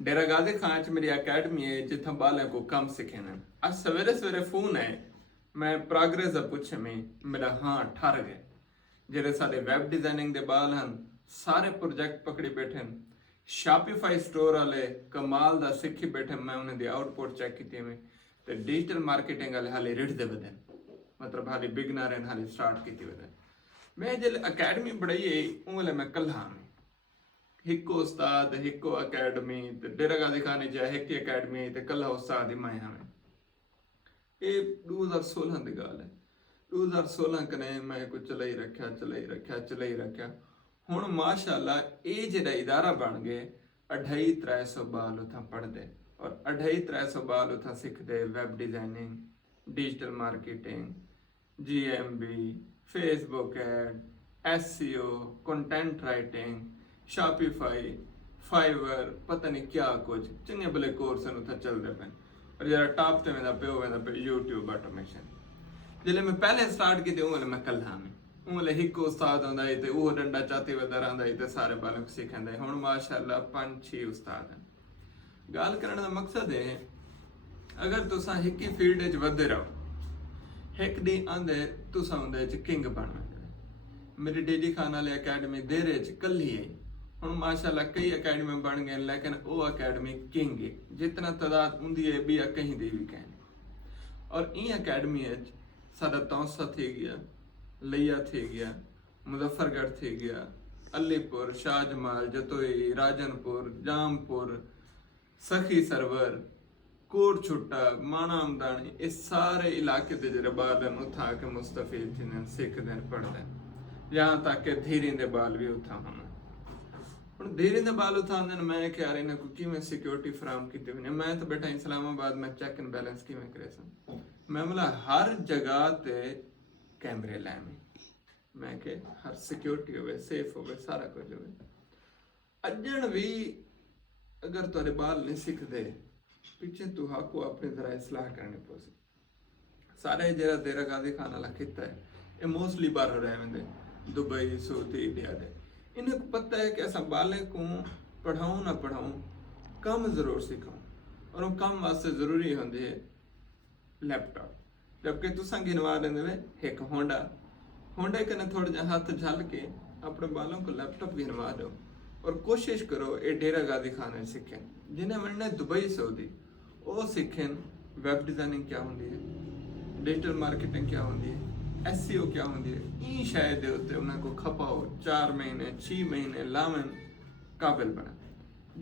डेरा गाजी खां च मेरी अकेडमी है जिथा बालें को कम सीखे न। आज सवेरे सवेरे फोन है मैं प्रोग्रेस दा पुछे में मेरा हाँ ठर गए जेरे साडे वैब डिजाइनिंग दे बाल हन सारे प्रोजेक्ट पकड़ी बैठे शॉपिफाई स्टोर वाले कमाल दा सीखी बैठे मैं उन्हें दी आउटपुट चेक की में ते डिजिटल मार्केटिंग वाले हाली रिढ़दे वदन मतलब हाली बिगनर हैं हाली स्टार्ट की वदन मैं जिल अकेडमी बढ़ाई है उंगले मैं कल्हा में हिको उस्ताद हिको अकेडमी ते डेरा गाजी खान च हिक अकेडमी ते कल्हा उस्ताद ही मैं हमें ये 2016 की गल है 2016 कने मैं कुछ चलाई रखा हुण माशाअल्लाह ये जिहड़ा इदारा बन गए 250-300 बाल उथा पढ़दे और 250-300 बाल उथा सीखते web designing digital marketing GMB Facebook ad SEO content writing Shopify Fiverr पता नहीं क्या कुछ चंगे भले कोर्स उथा चलते पे और जरा टॉप ते वेंदा पे यूट्यूब ऑटोमेशन जिले मैं पहले स्टार्ट की उंगले मैं कल्हा में उंगले हिको उस्ताद आंदा है ते वो डंडा चाती वदा रंदा है ते सारे बालों को सिखांदा है हुण माशाअल्लाह 5-6 उस्ताद हैं गाल करने का मकसद है अगर तुसा हिक ही फील्ड च वधदे रहो एक डी आंदे तुसा उंदे च किंग बनना मेरी डेली खान वाली अकेडमी देरे च कल्ली है हुण माशाअल्लाह कई अकेडमी बन गए लेकिन वो अकेडमी किंग है जितना तादाद उंदी है भी कहीं दी भी कहने और ई अकेडमी साडा तौसा थी गया लिया थी गया मुजफ्फरगढ़ थी गया अलीपुर शाहजमाल जतोई राजनपुर जामपुर सखी सरवर कोट छुट्टा माना आमदानी इस सारे इलाके के जो बाल हैं उथा के मुस्तफीद थी सीखते पढ़ते यहाँ तक के धीरे दे बाल भी उथा होना ਹੁਣ धीरे ਦੇ ਬਾਲ ਉਠਾਉਂਦੇ ਨੇ ਮੈਂ ਕਿ ਯਾਰ ਇਹਨਾਂ ਕੋ ਕਿਵੇਂ ਸਿਕਿਉਰਿਟੀ ਫਰਾਮ ਕੀਤੀ ਹੋਣੀ ਮੈਂ ਤਾਂ ਬੈਠਾ ਇਸਲਾਮਾਬਾਦ ਮੈਂ ਚੈੱਕ ਐਂਡ ਬੈਲੈਂਸ ਕਿਵੇਂ ਕਰੇ ਸਾਂ ਮੈਂ ਮਲਾ ਹਰ ਜਗ੍ਹਾ ਤੇ ਕੈਮਰੇ ਲਾਵੇਂ ਮੈਂ ਕਿ ਹਰ ਸਿਕਿਉਰਿਟੀ ਹੋਵੇ ਸੇਫ ਹੋਵੇ ਸਾਰਾ ਕੁਝ ਹੋਵੇ ਅੱਜਣ ਵੀ ਅਗਰ ਤੁਹਾਡੇ ਬਾਲ ਨਹੀਂ ਸਿੱਖਦੇ ਪਿੱਛੇ ਤੁਹਾਨੂੰ ਆਪਣੀ ਜ਼ਰਾ ਇਸਲਾਹ ਕਰਨੀ ਪਊਗੀ ਸਾਰੇ ਜਿਹੜਾ ਤੇਰਾ ਗਾਜ਼ੀ ਖਾਨ ਵਾਲਾ ਖਿੱਤਾ ਹੈ ਇਹ ਮੋਸਟਲੀ ਬਾਹਰ ਹੋ ਰਹੇ ਹੁੰਦੇ दुबई सऊदी इंडिया दे इन्हें पता है कि असा बाले को पढ़ाऊँ ना पढ़ाऊँ कम जरूर सिखाऊँ और वो कम वास्ते जरूरी होंगे लैपटॉप जबकि तुसा गिनवा देंगे एक होंडा कने थोड़ा जा हाथ झल के अपने बालों को लैपटॉप गिनवा दो और कोशिश करो ये डेरा गाजी खान सीखें जिन्हें मैंने दुबई सऊदी वो सीखें वैब डिजाइनिंग क्या होंगी है डिजिटल मार्केटिंग क्या होंगी है SEO क्या होंगी है ई शायद होते उनको खपाओ 4 महीने 6 महीने लावन काबिल बना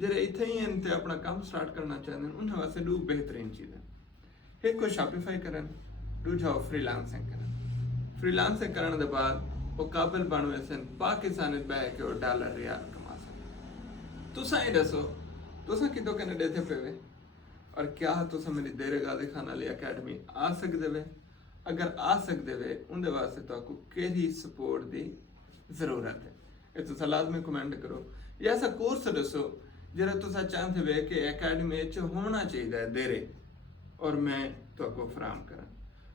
जरे इथे ही इनते अपना काम स्टार्ट करना चाहते हैं उन्हें वास्ते दो बेहतरीन चीज़ एक को शॉपिफाई करन दूजा फ्रीलांसिंग करन फ्रीलांसिंग करने के बाद वो काबिल बनवे सन पाकिस्तान में बैठ के और डॉलर रियाल कमा सकते तुसा ही दसो तुसा कितो कने देते पेवे और क्या तुसा मेरी देरे गाजी खान वाली अकेडमी आ सकते वे अगर आ सकते वे उनके वास्ते तो आपको केरी सपोर्ट की जरूरत है ये तुसा लाजमी कमेंट करो या ऐसा कोर्स दसो जरा तुसा चाहते वे कि अकेडमी होना चाहिए देरे और मैं तो आपको फराम करा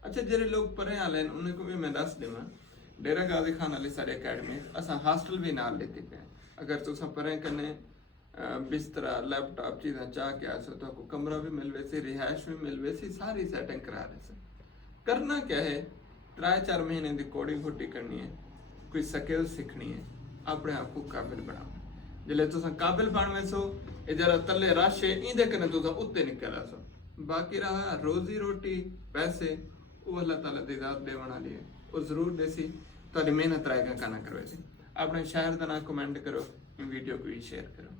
अच्छा जेरे लोग परे वाले उन्हें को भी मैं दस देवा डेरा गाजी खान वाली सारी अकेडमी असा हॉस्टल भी नाल लेते पे अगर तुसा परे कने बिस्तरा लैपटॉप चीज़ा चाह के आसो तो आपको कमरा भी मिल वैसी रिहाइश भी मिल वैसी सारी सेटिंग करा रहे से करना क्या है 3-4 महीने की कोडिंग खुट्टी करनी है कोई स्किल सीखनी है अपने आप को काबिल बनाना जिले तुसा काबिल बनवे सो ये जरा तले रश है इंदे कने तुसा उत्ते निकल आसो बाकी रहा रोजी रोटी पैसे वो अल्लाह ताला दी जात देवन वाली है वो जरूर देसी तारी मेहनत रायगा काना करवे सी अपने शहर का नाम कमेंट करो वीडियो को भी शेयर करो।